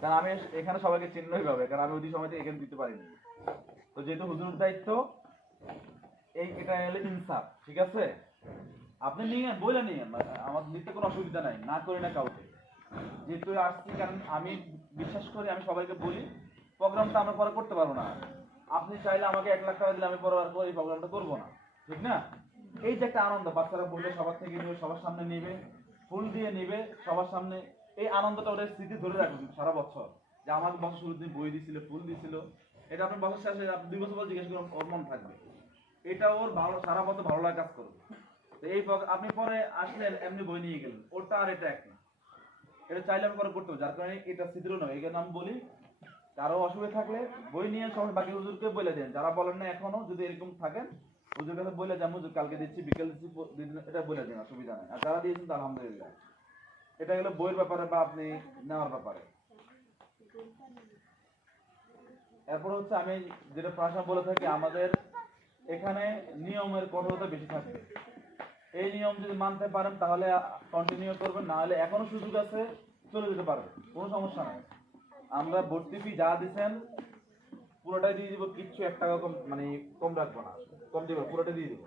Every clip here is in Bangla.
কারণ আমি এখানে সবাইকে চিহ্নই পাবে, কারণ আমি ওই সময়তে এখানে দিতে পারিনি। তো যেহেতু হুজুরের দায়িত্ব, এটা হলো ইনসাফ, ঠিক আছে? আপনি নিয়ে বলে নিয়ে আমার নিতে কোনো অসুবিধা নাই, না করি না কাউকে। যেহেতু আসছি, কারণ আমি বিশ্বাস করি, আমি সবাইকে বলি প্রোগ্রামটা আমরা পরে করতে পারবো না। আপনি চাইলে আমাকে 1 লাখ টাকা দিলে আমি পরে এই প্রোগ্রামটা করবো না, ঠিক না? এই যে একটা আনন্দ, বাচ্চারা বললে সবার থেকে নেবে, সবার সামনে নেবে, ফুল দিয়ে নেবে সবার সামনে, এই আনন্দটা ওদের স্মৃতি ধরে রাখবে সারা বছর, যে আমাকে বছর শুরুর দিন বই দিছিল, ফুল দিছিল। এটা আপনি বছর শেষে আপনি 2 বছর পর জিজ্ঞেস করুন, ওর মন থাকবে। এটা ওর ভালো, সারা বছর ভালো লাগা কাজ করবে। তো এই আপনি পরে আসলেন এমনি বই নিয়ে গেলেন, ওটা আর এটা এক না। এটা চাইলে আমি পরে করতে হবে, যার কারণে এটা ছিদ্র নয়। এই জন্য আমি বলি, কারো অসুবিধা থাকলে বই নিয়ে সবাই বাকি হুজুরকে বলে দেন, যারা বলেন না এখনো, যদি এরকম থাকেন হুজুর কাছে বলে যান, হুজুর কালকে দিচ্ছি, বিকেল দিচ্ছি, এটা বলে দেন, অসুবিধা নেই। আর যারা দিয়েছেন তো আলহামদুলিল্লাহ। এটা গেলো বইয়ের ব্যাপারে বা আপনি নেওয়ার ব্যাপারে। এরপর হচ্ছে আমি যেটা প্রায় বলে থাকি, আমাদের এখানে নিয়মের কঠোরতা বেশি থাকবে। এই নিয়ম যদি মানতে পারেন তাহলে কন্টিনিউ করবেন, না হলে এখনো সুযোগ আছে, চলে যেতে পারবেন, কোনো সমস্যা নাই। আমরা ভর্তি ফি যা দিচ্ছেন পুরোটাই দিয়ে দিব, কিচ্ছু 1 টাকা কম, মানে কম রাখবো না, কম দিব, পুরোটাই দিয়ে দিব।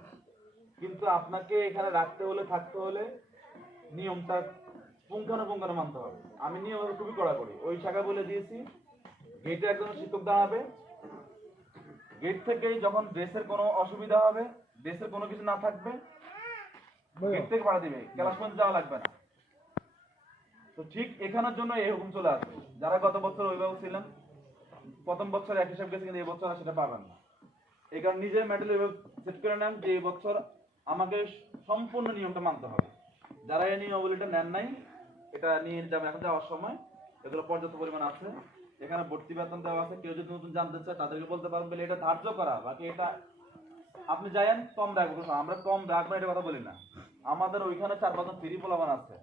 কিন্তু আপনাকে এখানে রাখতে হলে, থাকতে হলে নিয়মটা পুঙ্খানুপুঙ্খানু মানতে হবে। আমি নিয়ম খুবই কড়া করি, ওই টাকা বলে দিয়েছি, গেটে একজন শিক্ষক দাঁড়াবে, গেট থেকেই যখন ড্রেসের কোনো অসুবিধা হবে, ড্রেসের কোনো কিছু না থাকবে, গেট থেকে ভাড়া দিবে, ক্লাস পর্যন্ত যাওয়া লাগবে না। তো ঠিক এখানের জন্য এই হুকুম চলে আসবে। যারা গত বছর অভিভাবক ছিলেন, প্রথম বছর এক হিসাব গেছে, কিন্তু এই বছর আর সেটা পাবেন না। এই কারণে নিজের মেডেল সেট করে নেন যে এই বছর আমাকে সম্পূর্ণ নিয়মটা মানতে হবে। যারা এই নিয়মাবলীটা নেন নাই, এটা নিয়ে যাবেন এখন যাওয়ার সময়, এগুলো পর্যাপ্ত পরিমাণ আছে। এখানে ভর্তি বেতন দেওয়া আছে, কেউ যদি নতুন জানতে চায় তাদেরকে বলতে পারবেন, এটা ধার্য করা, বাকি এটা আপনি যায়েন কম রাখবো, আমরা কম রাখবো এটা কথা বলি না। আমাদের ওইখানে 4-5 জন ফ্রি পোলাপান আছে,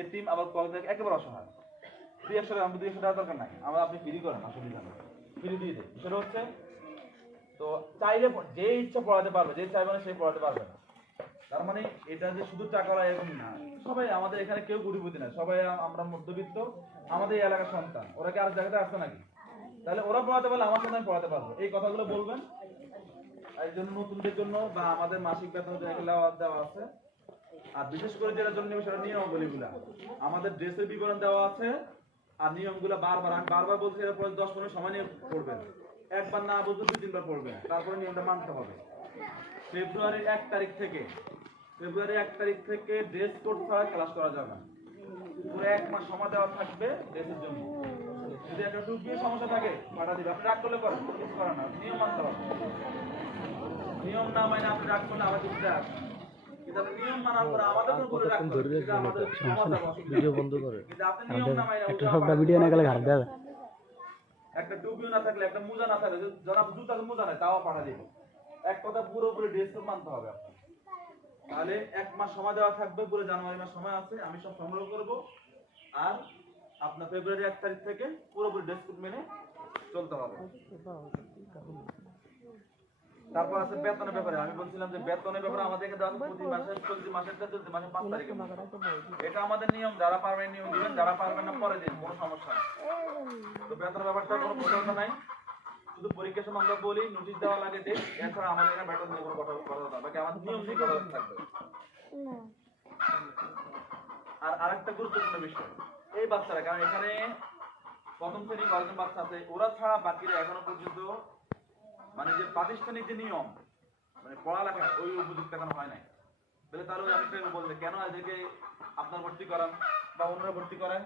এতিম, আবার কলেজ থেকে একেবারে অসহায়, 200 টাকা, আমি 200 টাকা দরকার নাই, আমরা আপনি ফ্রি করেন, অসুবিধা নেই, ফ্রি দিয়ে দেয়। সেটা হচ্ছে, তো চাইলে যে ইচ্ছা পড়াতে পারবে, যে চাইবে না সেই পড়াতে পারবে না। তার মানে এটা যে শুধু টাকা এরকম না, সবাই আমাদের এখানে কেউ কোটিপতি না, সবাই আমরা মধ্যবিত্ত, আমাদের এই এলাকার সন্তান। ওরা কি আর জায়গাতে আসছে নাকি? তাহলে ওরা পড়াতে পারলে আমার সাথে আমি পড়াতে পারবো। এই কথাগুলো বলবেন এই জন্য নতুনদের জন্য, বা আমাদের মাসিক বেতন দেওয়া আছে। আর বিশেষ করে যেটা জন্য সেটা নিয়মাবলীগুলা, আমাদের ড্রেসের বিবরণ দেওয়া আছে। আর নিয়মগুলো বারবার, আমি বারবার বলছি, এরপর 10-15 সময় নিয়ে পড়বেন, একবার না বুঝলে 2-3 বার পড়বেন, তারপরে নিয়মটা মানতে হবে। ফেব্রুয়ারির 1 তারিখ থেকে, ড্রেস কোড ছাড়া ক্লাস করা যাবে না। পুরো 1 মাস সময় দেওয়া থাকবে ড্রেসের জন্য। যদি একটা টুপির সমস্যা থাকে পাঠা দিবে, আপনি রাগ করলে করেন, কিছু করেন না, নিয়ম মানতে হবে। নিয়ম না মানে আপনি রাগ করলে আবার কিছু দেয়, কিন্তু আপনি নিয়ম মানার পরে আমাদের কোনো করে রাখবেন, এটা আমাদের সমস্যা, ভিডিও বন্ধ করে। কিন্তু আপনি নিয়ম না মানে একটা সবটা ভিডিও না গেলে ঘাট দেবে, একটা টুপিও না থাকলে, একটা মোজা না থাকলে, যারা জুতা মোজা নাই তাও পাঠা দিবে। এক কথা পুরোপুরি ড্রেস কোড মানতে হবে আপনার। তাহলে 1 মাস সময় দেওয়া থাকবে, পুরো জানুয়ারি মাস সময় আছে, আমি সব সংগ্রহ করব। আর আপনার ফেব্রুয়ারি 1 তারিখ থেকে পুরোপুরি ড্রেস কোড মেনে চলতে হবে। তারপর আছে বেতনের ব্যাপারে, আমি বলছিলাম যে বেতনের ব্যাপারে আমাদের এখানে প্রতি মাসে, চলতি মাসের 5 তারিখে, এটা আমাদের নিয়ম। যারা পারবেন নিয়ম দিবেন, যারা পারবেন না পরে দিন, কোনো সমস্যা নেই। তো বেতনের ব্যাপারটা কোনো কথা নাই, শুধু পরীক্ষার সময় আমরা বলি নোটিশ দেওয়া লাগে, ডেট, এছাড়া আমাদের এখানে বেতন নিয়ে কোনো কথা না, বাকি আমাদের নিয়ম নিয়ে কথা থাকবে। আর আরেকটা গুরুত্বপূর্ণ বিষয়, এই বাচ্চারা, কারণ এখানে প্রথম শ্রেণী কয়েকজন বাচ্চা আছে, ওরা ছাড়া বাকিরা এখনো পর্যন্ত মানে যে প্রাতিষ্ঠানিক যে নিয়ম, মানে পড়ালেখা ওই উপযুক্ত এখনো হয় নাই। তাহলে তার ওই আমি বলতে কেন এদেরকে আপনার ভর্তি করান বা অন্যরা ভর্তি করেন।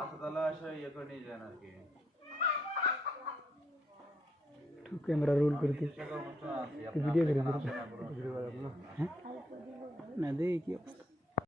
আচ্ছা তাহলে এসে ইয়ে করে নিয়ে যান আর কি, कैमरा रोल करके वीडियो कर ना दे की अवस्था।